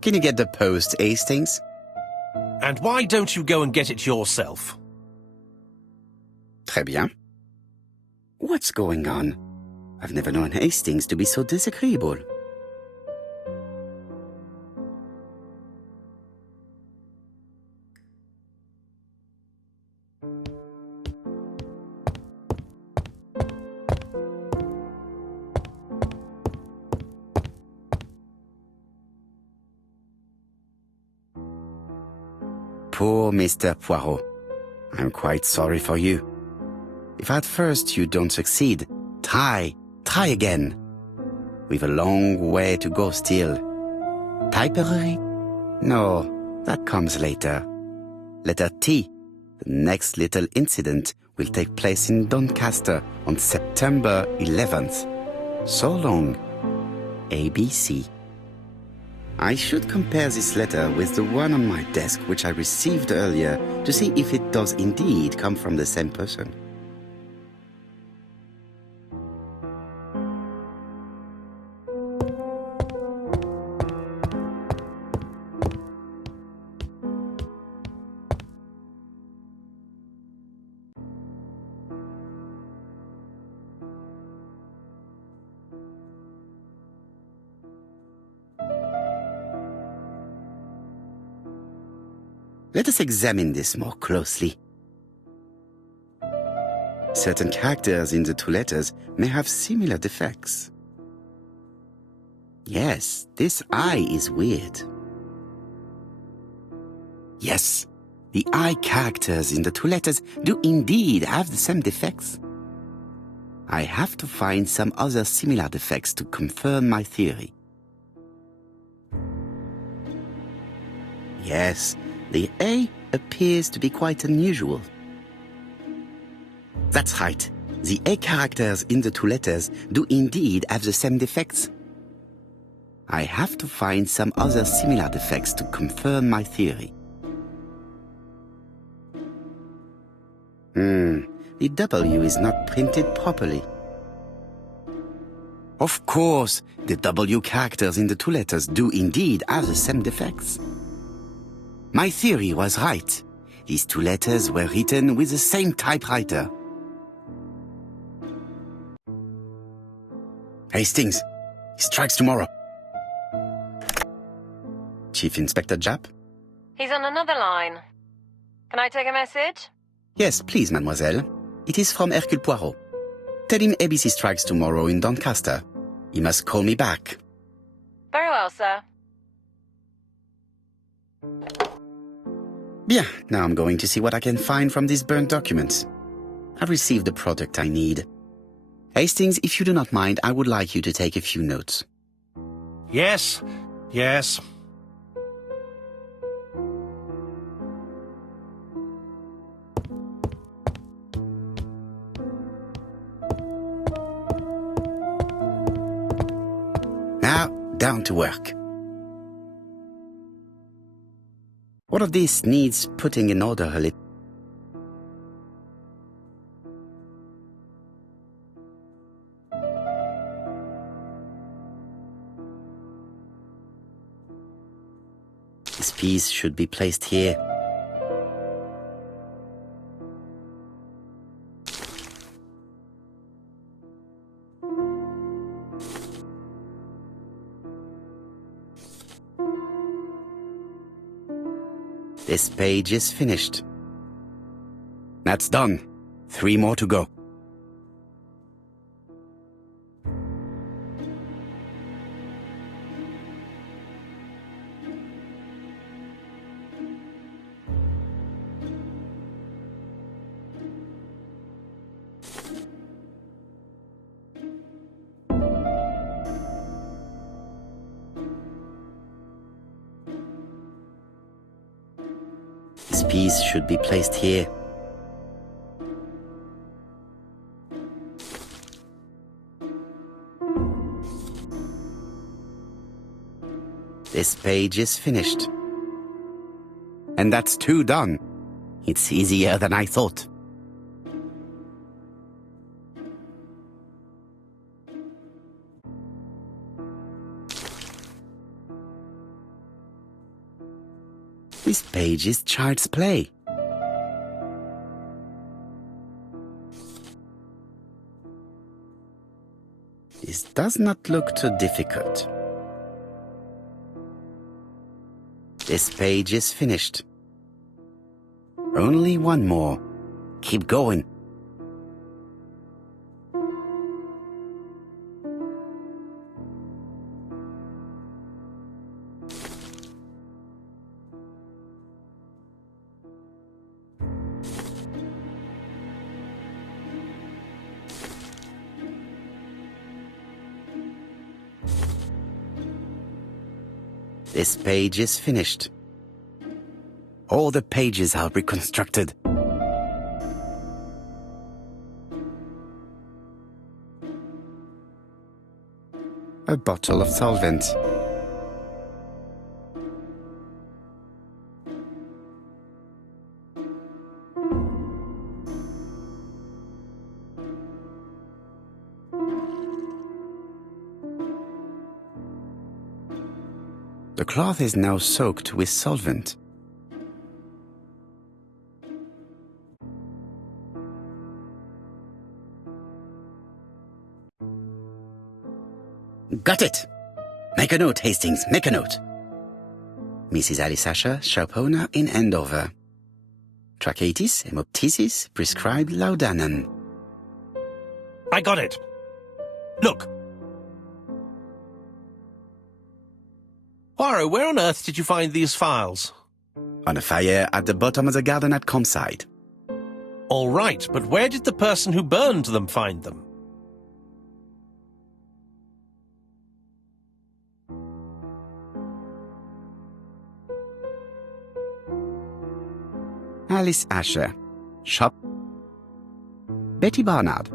Can you get the post, Hastings? And why don't you go and get it yourself? Très bien. What's going on? I've never known Hastings to be so disagreeable. Poor Mr. Poirot. I'm quite sorry for you. If at first you don't succeed, try again. We've a long way to go still. Typery? No, that comes later. Letter T. The next little incident will take place in Doncaster on September 11th. So long. ABC. I should compare this letter with the one on my desk which I received earlier to see if it does indeed come from the same person. Let us examine this more closely. Certain characters in the two letters may have similar defects. Yes, this I is weird. Yes, the I characters in the two letters do indeed have the same defects. I have to find some other similar defects to confirm my theory. Yes, the A appears to be quite unusual. That's right. The A characters in the two letters do indeed have the same defects. I have to find some other similar defects to confirm my theory. The W is not printed properly. Of course, the W characters in the two letters do indeed have the same defects. My theory was right. These two letters were written with the same typewriter. Hastings, he strikes tomorrow. Chief Inspector Japp? He's on another line. Can I take a message? Yes, please, mademoiselle. It is from Hercule Poirot. Tell him ABC strikes tomorrow in Doncaster. He must call me back. Very well, sir. Bien, now I'm going to see what I can find from these burnt documents. I've received the product I need. Hastings, if you do not mind, I would like you to take a few notes. Yes. Now, down to work. What of this needs putting in order a little? This piece should be placed here. This page is finished. That's done. 3 more to go. This piece should be placed here. This page is finished. And that's 2 done. It's easier than I thought. This page is child's play. This does not look too difficult. This page is finished. Only one more. Keep going. This page is finished. All the pages are reconstructed. A bottle of solvent. The cloth is now soaked with solvent. Got it! Make a note, Hastings, make a note. Mrs. Alice Asher, shop owner in Andover. Tracheitis, hemoptysis, prescribed laudanum. I got it. Look. Poirot, where on earth did you find these files? On a fire at the bottom of the garden at Campside. All right, but where did the person who burned them find them? Alice Asher, shop. Betty Barnard.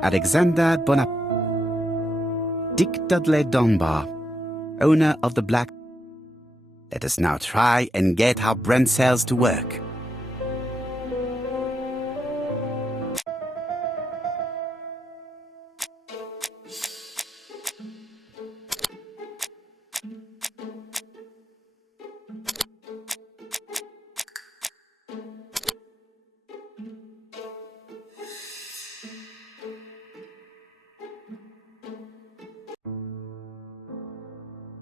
Alexander Bonaparte. Dick Dudley Dunbar, owner of the Black. Let us now try and get our brain cells to work.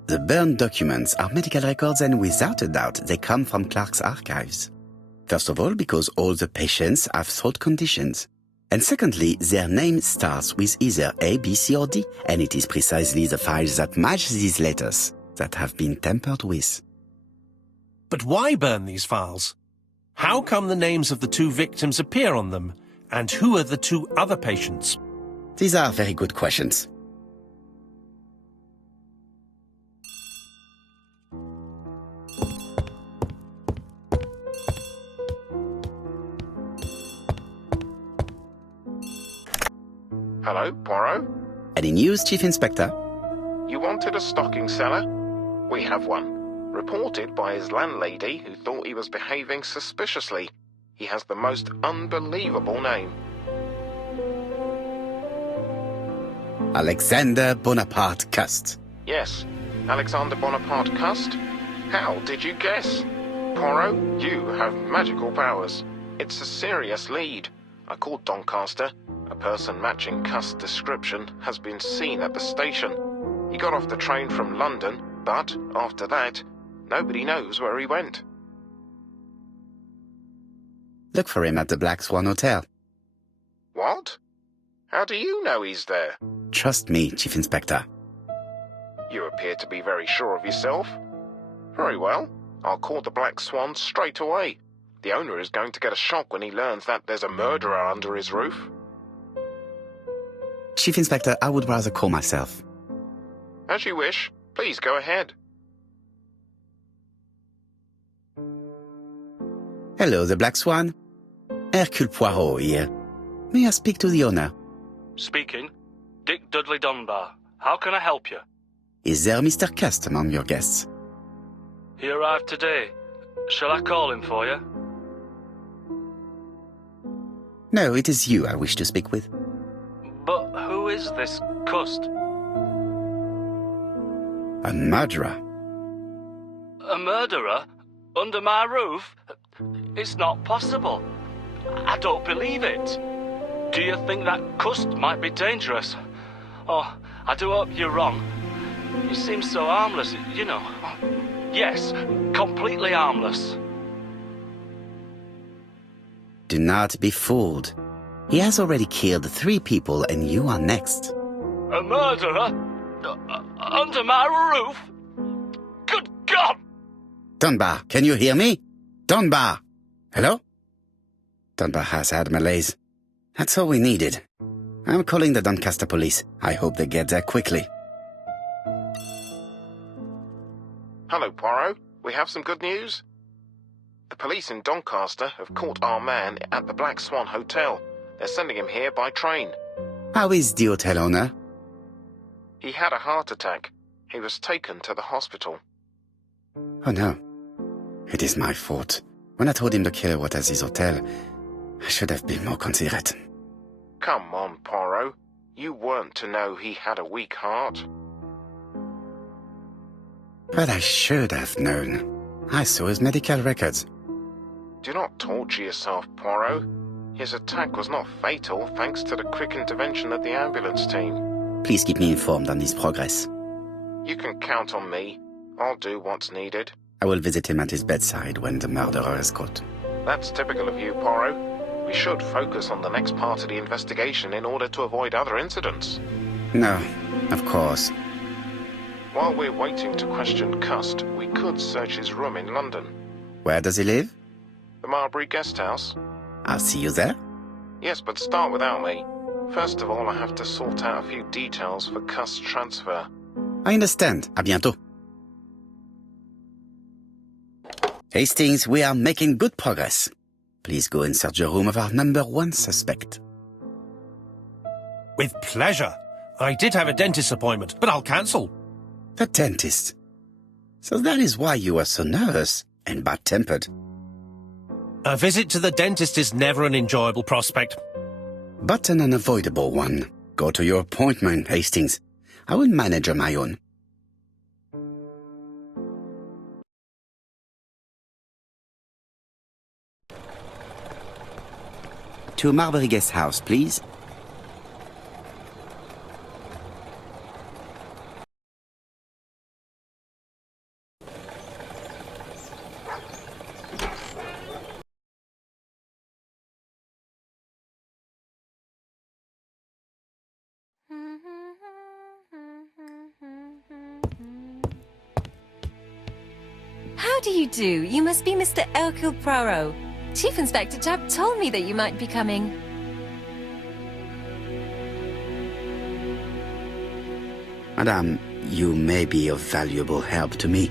The burned documents are medical records, and without a doubt they come from Clark's archives. First of all, because all the patients have throat conditions. And secondly, their name starts with either A, B, C or D, and it is precisely the files that match these letters that have been tampered with. But why burn these files? How come the names of the two victims appear on them? And who are the two other patients? These are very good questions. Hello, Poirot? Any news, Chief Inspector? You wanted a stocking seller? We have one. Reported by his landlady, who thought he was behaving suspiciously. He has the most unbelievable name. Alexander Bonaparte Cust. Yes, Alexander Bonaparte Cust? How did you guess? Poirot, you have magical powers. It's a serious lead. I called Doncaster. A person matching Cust's description has been seen at the station. He got off the train from London, but after that, nobody knows where he went. Look for him at the Black Swan Hotel. What? How do you know he's there? Trust me, Chief Inspector. You appear to be very sure of yourself. Very well, I'll call the Black Swan straight away. The owner is going to get a shock when he learns that there's a murderer under his roof. Chief Inspector, I would rather call myself. As you wish. Please go ahead. Hello, the Black Swan. Hercule Poirot here. May I speak to the owner? Speaking. Dick Dudley Dunbar. How can I help you? Is there Mr. Cust among your guests? He arrived today. Shall I call him for you? No, it is you I wish to speak with. But who is this Cust? A murderer. A murderer? Under my roof? It's not possible. I don't believe it. Do you think that cust might be dangerous? Oh, I do hope you're wrong. He seems so harmless, you know. Yes, completely harmless. Do not be fooled. He has already killed 3 people and you are next. A murderer? Under my roof? Good God! Dunbar, can you hear me? Dunbar! Hello? Dunbar has had malaise. That's all we needed. I'm calling the Doncaster police. I hope they get there quickly. Hello, Poirot. We have some good news. The police in Doncaster have caught our man at the Black Swan Hotel. They're sending him here by train. How is the hotel owner? He had a heart attack. He was taken to the hospital. Oh no. It is my fault. When I told him the killer was at his hotel, I should have been more considerate. Come on, Poirot. You weren't to know he had a weak heart. But I should have known. I saw his medical records. Do not torture yourself, Poirot. His attack was not fatal thanks to the quick intervention of the ambulance team. Please keep me informed on his progress. You can count on me. I'll do what's needed. I will visit him at his bedside when the murderer is caught. That's typical of you, Poirot. We should focus on the next part of the investigation in order to avoid other incidents. No, of course. While we're waiting to question Cust, we could search his room in London. Where does he live? The Marbury Guest House. I'll see you there. Yes, but start without me. First of all, I have to sort out a few details for Cust's transfer. I understand. À bientôt. Hastings, we are making good progress. Please go and search the room of our number 1 suspect. With pleasure. I did have a dentist appointment, but I'll cancel. The dentist. So that is why you were so nervous and bad-tempered. A visit to the dentist is never an enjoyable prospect. But an unavoidable one. Go to your appointment, Hastings. I will manage on my own. To Marbury Guest House, please. How do you do? You must be Mr. Hercule Poirot. Chief Inspector Chubb told me that you might be coming. Madame, you may be of valuable help to me.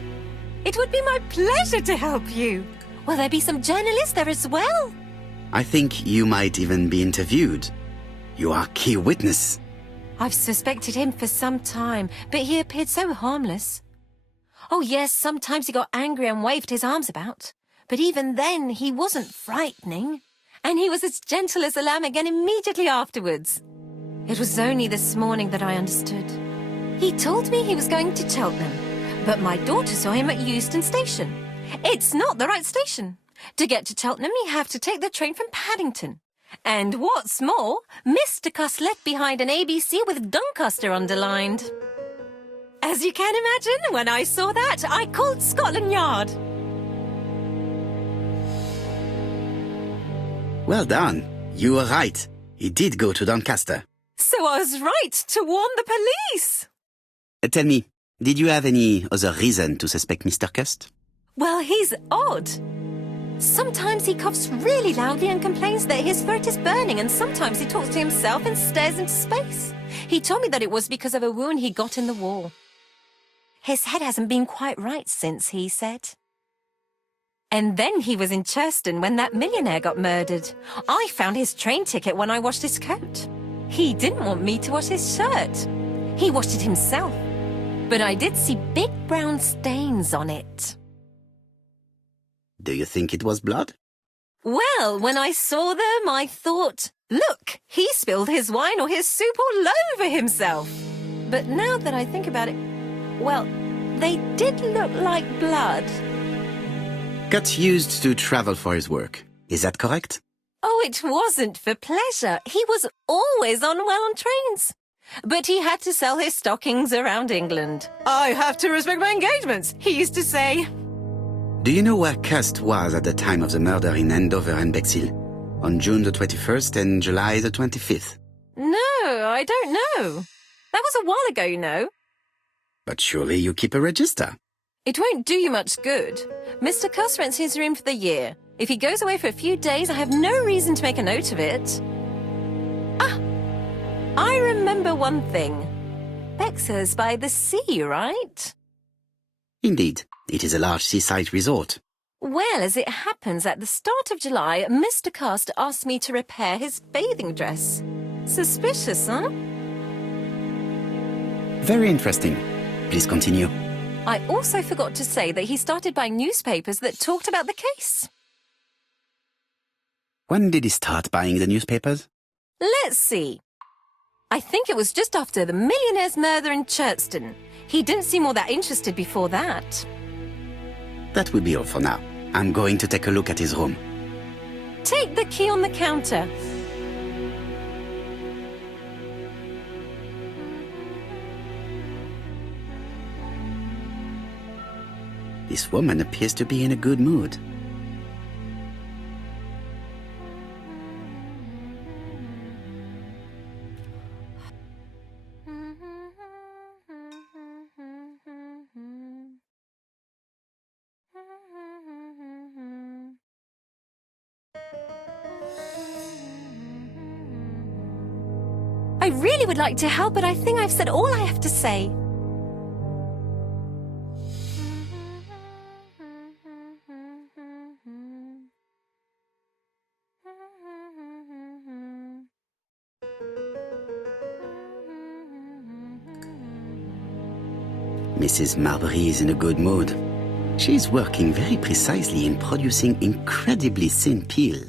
It would be my pleasure to help you. Will there be some journalists there as well? I think you might even be interviewed. You are key witness. I've suspected him for some time, but he appeared so harmless. Oh yes, sometimes he got angry and waved his arms about. But even then, he wasn't frightening. And he was as gentle as a lamb again immediately afterwards. It was only this morning that I understood. He told me he was going to Cheltenham, but my daughter saw him at Euston Station. It's not the right station. To get to Cheltenham, you have to take the train from Paddington. And what's more, Mr. Cust left behind an ABC with Doncaster underlined. As you can imagine, when I saw that, I called Scotland Yard. Well done. You were right. He did go to Doncaster. So I was right to warn the police. Tell me, did you have any other reason to suspect Mr. Cust? Well, he's odd. Sometimes he coughs really loudly and complains that his throat is burning, and sometimes he talks to himself and stares into space. He told me that it was because of a wound he got in the wall. His head hasn't been quite right since, he said. And then he was in Churston when that millionaire got murdered. I found his train ticket when I washed his coat. He didn't want me to wash his shirt. He washed it himself. But I did see big brown stains on it. Do you think it was blood? Well, when I saw them, I thought, look, he spilled his wine or his soup all over himself. But now that I think about it, well, they did look like blood. Got used to travel for his work. Is that correct? Oh, it wasn't for pleasure. He was always unwell on trains. But he had to sell his stockings around England. I have to respect my engagements, he used to say. Do you know where Cust was at the time of the murder in Andover and Bexhill? On June the 21st and July the 25th? No, I don't know. That was a while ago, you know. But surely you keep a register. It won't do you much good. Mr. Cuss rents his room for the year. If he goes away for a few days, I have no reason to make a note of it. Ah, I remember one thing. Bexhill's by the sea, right? Indeed, it is a large seaside resort. Well, as it happens, at the start of July, Mr. Cust asked me to repair his bathing dress. Suspicious, huh? Very interesting. Please continue. I also forgot to say that he started buying newspapers that talked about the case. When did he start buying the newspapers? Let's see. I think it was just after the millionaire's murder in Chertston. He didn't seem all that interested before that. That will be all for now. I'm going to take a look at his room. Take the key on the counter. This woman appears to be in a good mood. I really would like to help, but I think I've said all I have to say. Mrs. Marbury is in a good mood. She is working very precisely in producing incredibly thin peel.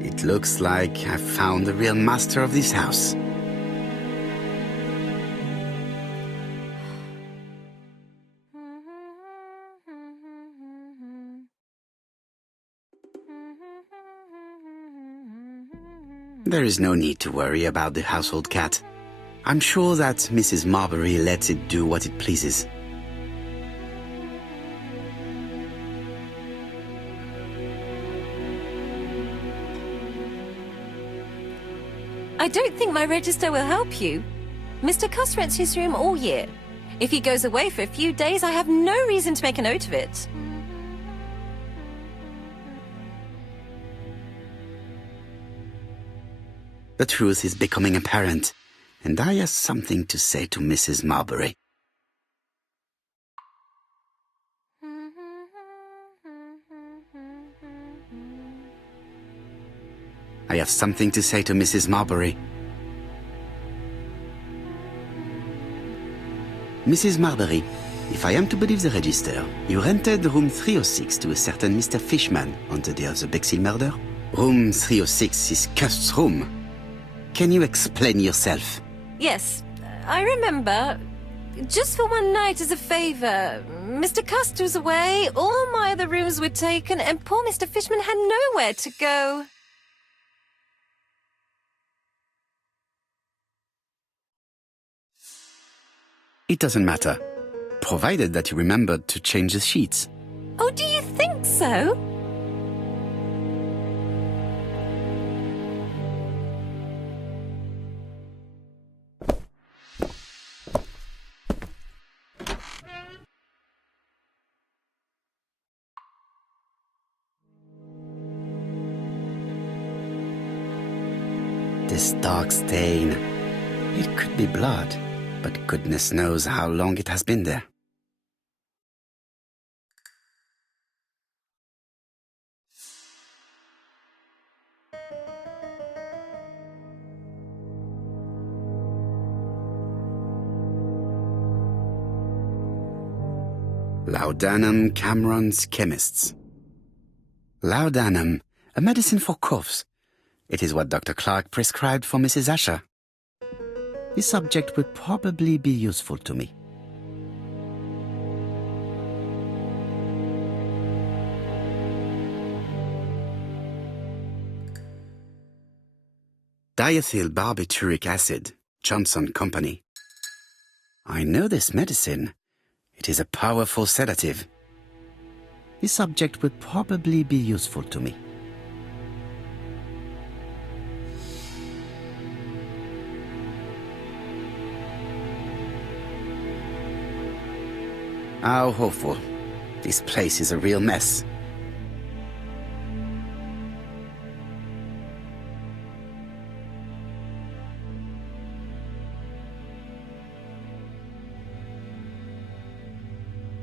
It looks like I've found the real master of this house. There is no need to worry about the household cat. I'm sure that Mrs. Marbury lets it do what it pleases. I don't think my register will help you. Mr. Cuss rents his room all year. If he goes away for a few days, I have no reason to make a note of it. The truth is becoming apparent, and I have something to say to Mrs. Marbury. I have something to say to Mrs. Marbury. Mrs. Marbury, if I am to believe the register, you rented room 306 to a certain Mr. Fishman on the day of the Bexhill murder. Room 306 is Cust's room. Can you explain yourself? Yes, I remember. Just for one night as a favour. Mr. Cust was away, all my other rooms were taken, and poor Mr. Fishman had nowhere to go. It doesn't matter, provided that you remembered to change the sheets. Oh, do you think so? This dark stain. It could be blood, but goodness knows how long it has been there. Laudanum Cameron's Chemists. Laudanum, A medicine for coughs. It is what Dr. Clark prescribed for Mrs. Asher. This subject would probably be useful to me. Diethyl barbituric acid, Johnson Company. I know this medicine. It is a powerful sedative. This subject would probably be useful to me. How awful. This place is a real mess.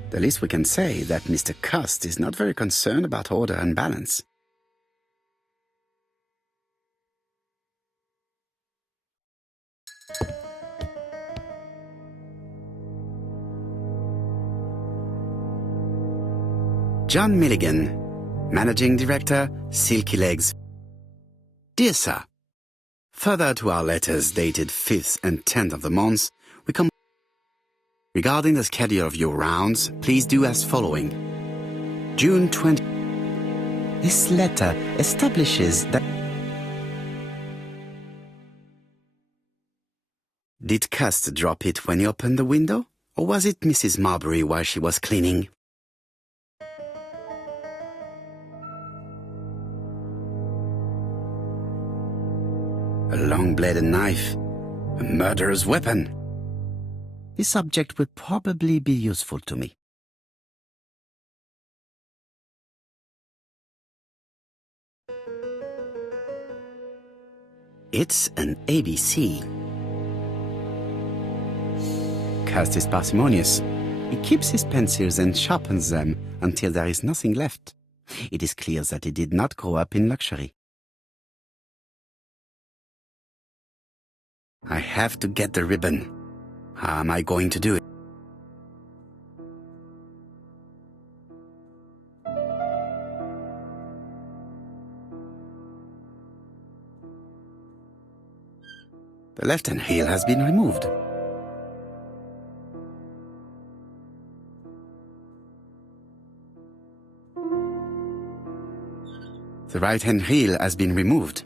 The least we can say is that Mr. Cust is not very concerned about order and balance. John Milligan, Managing Director, Silky Legs. Dear Sir, further to our letters dated 5th and 10th of the month, we come. Regarding the schedule of your rounds, please do as following. June 20. This letter establishes that. Did Cust drop it when he opened the window? Or was it Mrs. Marbury while she was cleaning? A long-bladed knife. A murderer's weapon. This subject would probably be useful to me. It's an ABC. Cust is parsimonious. He keeps his pencils and sharpens them until there is nothing left. It is clear that he did not grow up in luxury. I have to get the ribbon. How am I going to do it? The left-hand heel has been removed. The right-hand heel has been removed.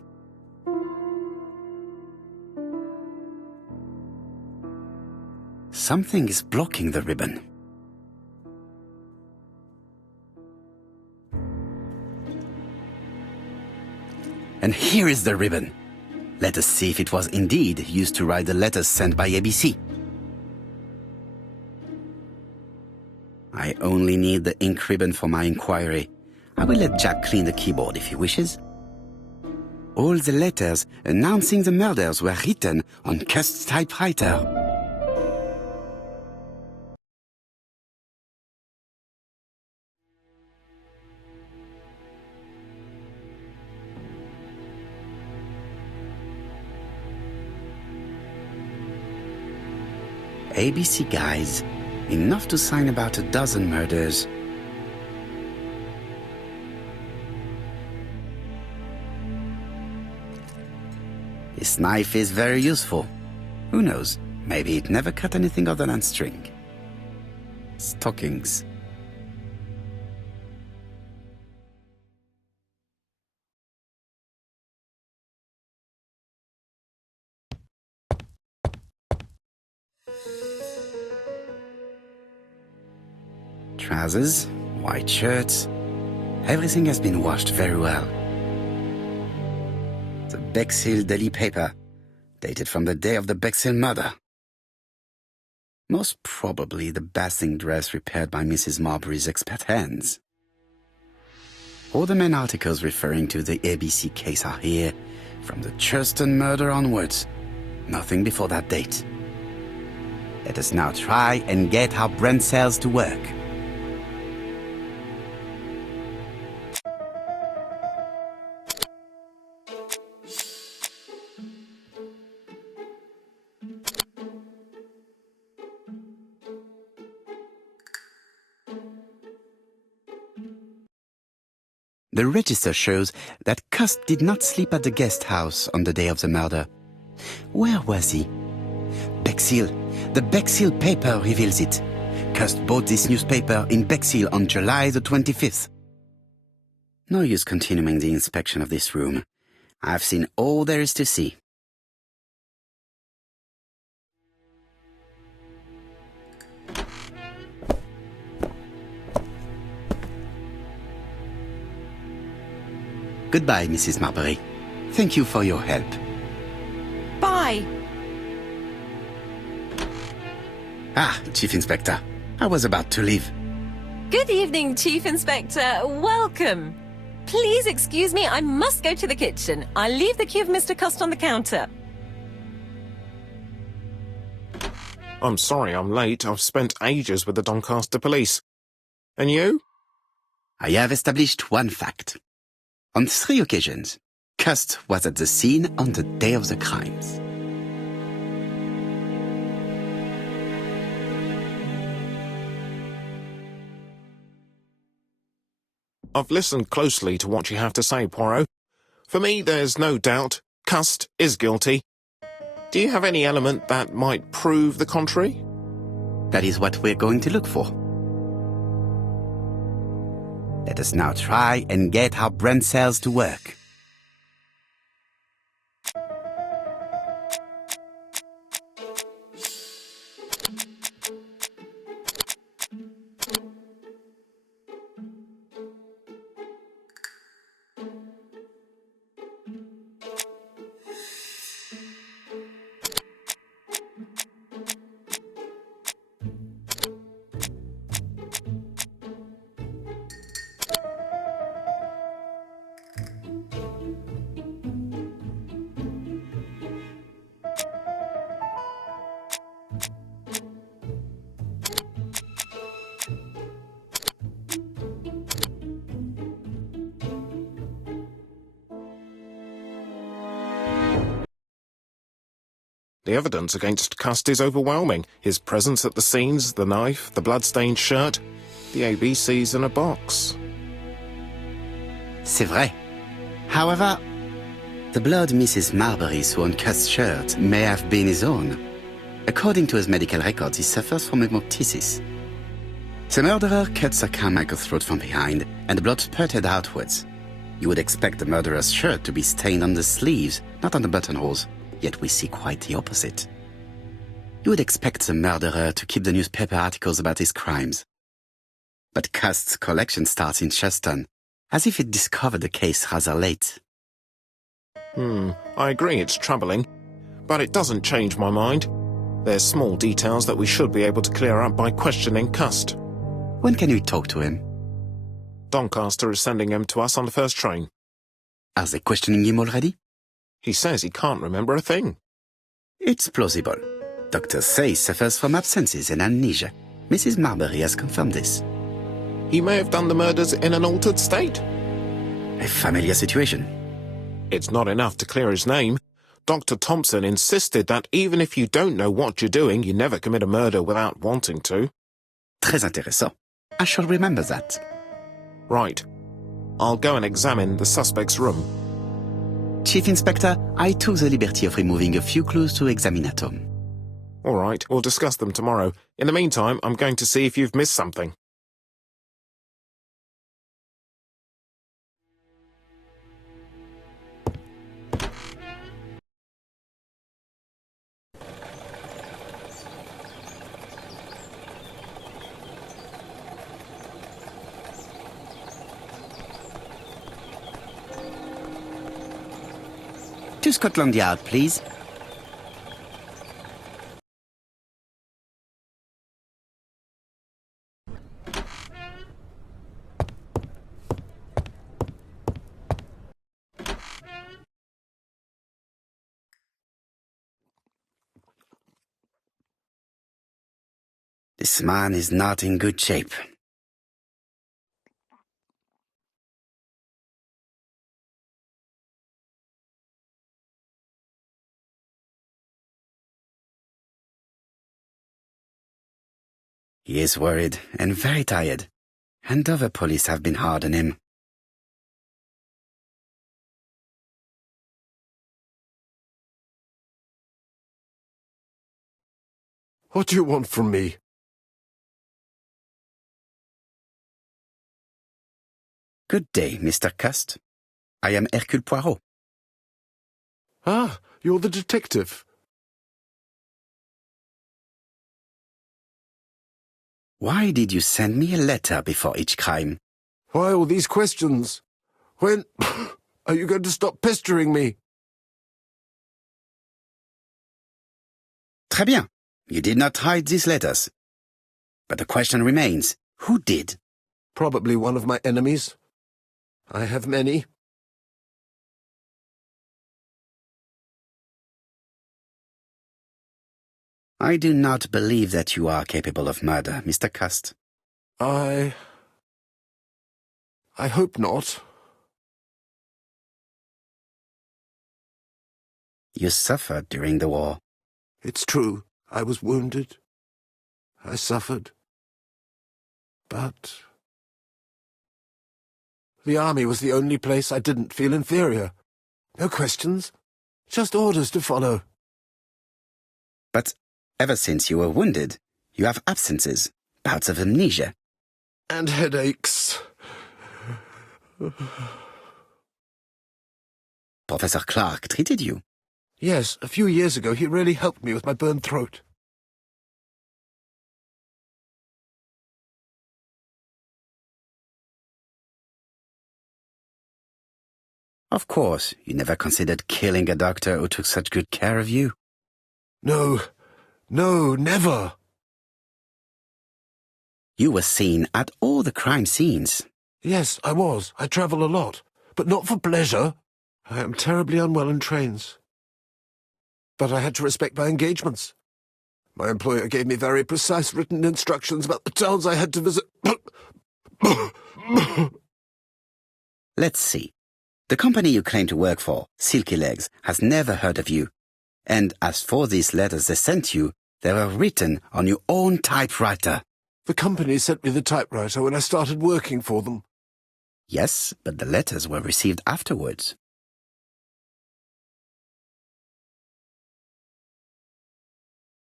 Something is blocking the ribbon. And here is the ribbon. Let us see if it was indeed used to write the letters sent by ABC. I only need the ink ribbon for my inquiry. I will let Jack clean the keyboard if he wishes. All the letters announcing the murders were written on Cust's typewriter. ABC guys, enough to sign about a dozen murders. This knife is very useful. Who knows, maybe it never cut anything other than string. Stockings. Trousers, white shirts. Everything has been washed very well. The Bexhill daily paper, dated from the day of the Bexhill murder. Most probably the bathing dress repaired by Mrs. Marbury's expert hands. All the main articles referring to the ABC case are here, from the Churston murder onwards. Nothing before that date. Let us now try and get our brain cells to work. The register shows that Cust did not sleep at the guest house on the day of the murder. Where was he? Bexhill. The Bexhill paper reveals it. Cust bought this newspaper in Bexhill on July the 25th. No use continuing the inspection of this room. I've seen all there is to see. Goodbye, Mrs. Marbury. Thank you for your help. Bye. Ah, Chief Inspector. I was about to leave. Good evening, Chief Inspector. Welcome. Please excuse me, I must go to the kitchen. I'll leave the key of Mr. Cust on the counter. I'm sorry I'm late. I've spent ages with the Doncaster police. And you? I have established one fact. On 3 occasions, Cust was at the scene on the day of the crimes. I've listened closely to what you have to say, Poirot. For me, there's no doubt Cust is guilty. Do you have any element that might prove the contrary? That is what we're going to look for. Let us now try and get our brain cells to work. The evidence against Cust is overwhelming. His presence at the scenes, the knife, the blood-stained shirt, the ABCs in a box. C'est vrai. However, the blood Mrs. Marbury saw on Cust's shirt may have been his own. According to his medical records, he suffers from hemoptysis. The murderer cut Sir Carmichael's throat from behind, and the blood spurted outwards. You would expect the murderer's shirt to be stained on the sleeves, not on the buttonholes. Yet we see quite the opposite. You would expect the murderer to keep the newspaper articles about his crimes. But Cust's collection starts in Cheston, as if it discovered the case rather late. I agree it's troubling, but it doesn't change my mind. There's small details that we should be able to clear up by questioning Cust. When can we talk to him? Doncaster is sending him to us on the first train. Are they questioning him already? He says he can't remember a thing. It's plausible. Doctors say he suffers from absences and amnesia. Mrs. Marbury has confirmed this. He may have done the murders in an altered state. A familiar situation. It's not enough to clear his name. Dr. Thompson insisted that even if you don't know what you're doing, you never commit a murder without wanting to. Très intéressant. I shall remember that. Right. I'll go and examine the suspect's room. Chief Inspector, I took the liberty of removing a few clues to examinatum. All right, we'll discuss them tomorrow. In the meantime, I'm going to see if you've missed something. To Scotland Yard, please. This man is not in good shape. He is worried and very tired, and other police have been hard on him. What do you want from me? Good day, Mr. Cust. I am Hercule Poirot. Ah, you're the detective. Why did you send me a letter before each crime? Why all these questions? When are you going to stop pestering me? Très bien. You did not hide these letters. But the question remains, who did? Probably one of my enemies. I have many. I do not believe that you are capable of murder, Mr. Cust. I hope not. You suffered during the war. It's true. I was wounded. I suffered. But the army was the only place I didn't feel inferior. No questions. Just orders to follow. But ever since you were wounded, you have absences, bouts of amnesia. And headaches. Professor Clark treated you. Yes, a few years ago he really helped me with my burned throat. Of course, you never considered killing a doctor who took such good care of you. No, never. You were seen at all the crime scenes. Yes, I was. I travel a lot, but not for pleasure. I am terribly unwell in trains. But I had to respect my engagements. My employer gave me very precise written instructions about the towns I had to visit. Let's see. The company you claim to work for, Silky Legs, has never heard of you. And as for these letters they sent you, they were written on your own typewriter. The company sent me the typewriter when I started working for them. Yes, but the letters were received afterwards.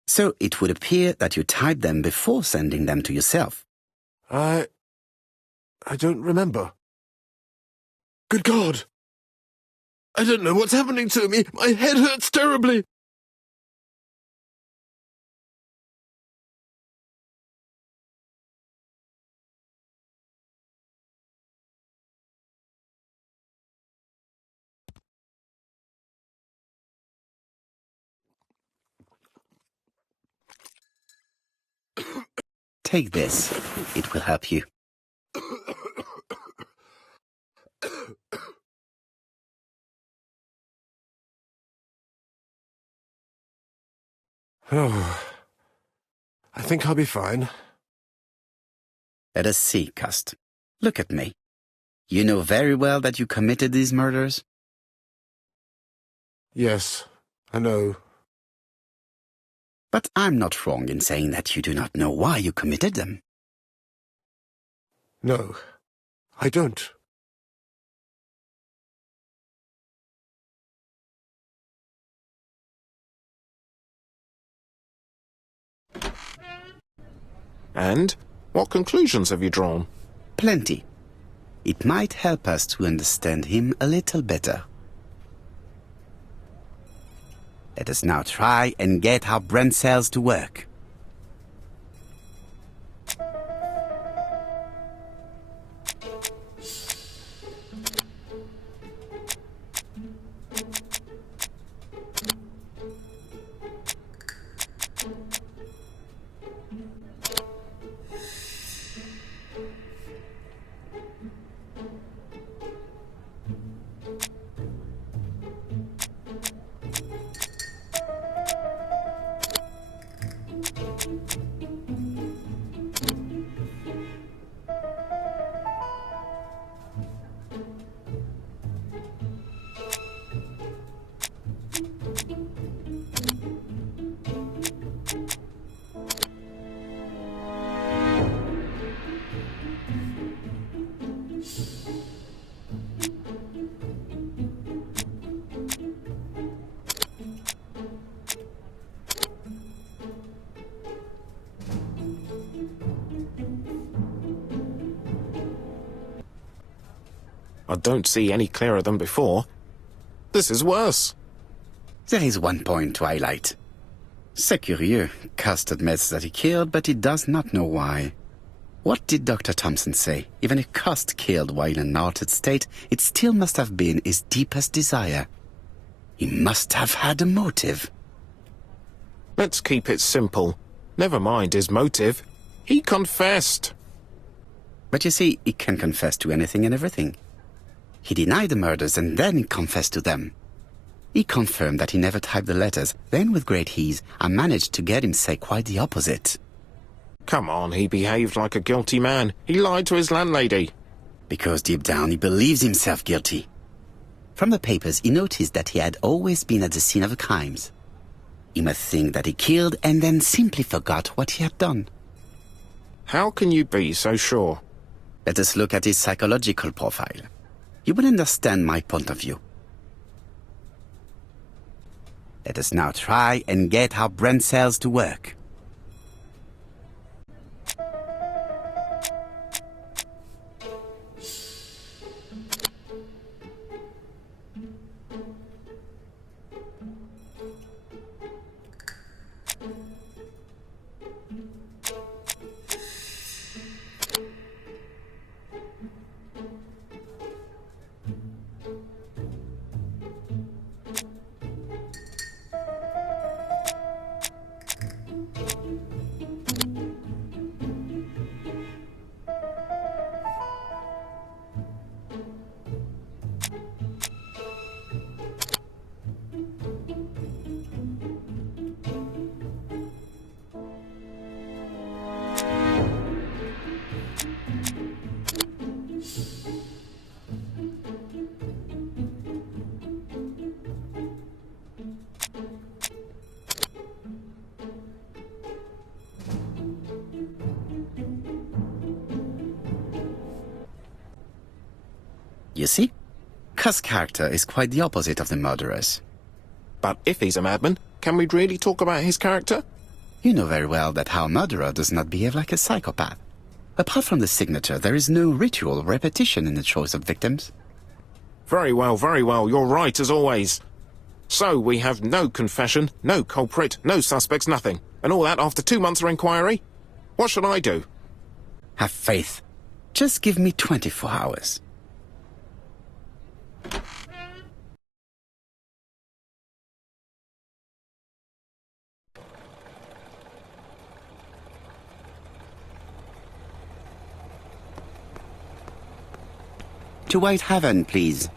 So it would appear that you typed them before sending them to yourself. I don't remember. Good God! I don't know what's happening to me. My head hurts terribly. Take this. It will help you. Oh, I think I'll be fine. Let us see, Cust. Look at me. You know very well that you committed these murders? Yes, I know. But I'm not wrong in saying that you do not know why you committed them. No, I don't. And what conclusions have you drawn? Plenty. It might help us to understand him a little better. Let us now try and get our brain cells to work. I don't see any clearer than before. This is worse. There is one point to highlight. C'est curieux. Cust admits that he killed, but he does not know why. What did Dr. Thompson say? Even if Cust killed while in an altered state, it still must have been his deepest desire. He must have had a motive. Let's keep it simple. Never mind his motive. He confessed. But you see, he can confess to anything and everything. He denied the murders and then he confessed to them. He confirmed that he never typed the letters, then with great ease, I managed to get him say quite the opposite. Come on, he behaved like a guilty man. He lied to his landlady. Because deep down he believes himself guilty. From the papers he noticed that he had always been at the scene of the crimes. He must think that he killed and then simply forgot what he had done. How can you be so sure? Let us look at his psychological profile. You will understand my point of view. Let us now try and get our brain cells to work. You see? Cust's character is quite the opposite of the murderer's. But if he's a madman, can we really talk about his character? You know very well that our murderer does not behave like a psychopath. Apart from the signature, there is no ritual repetition in the choice of victims. Very well, you're right as always. So we have no confession, no culprit, no suspects, nothing. And all that after 2 months of inquiry? What should I do? Have faith. Just give me 24 hours. To White Haven, please.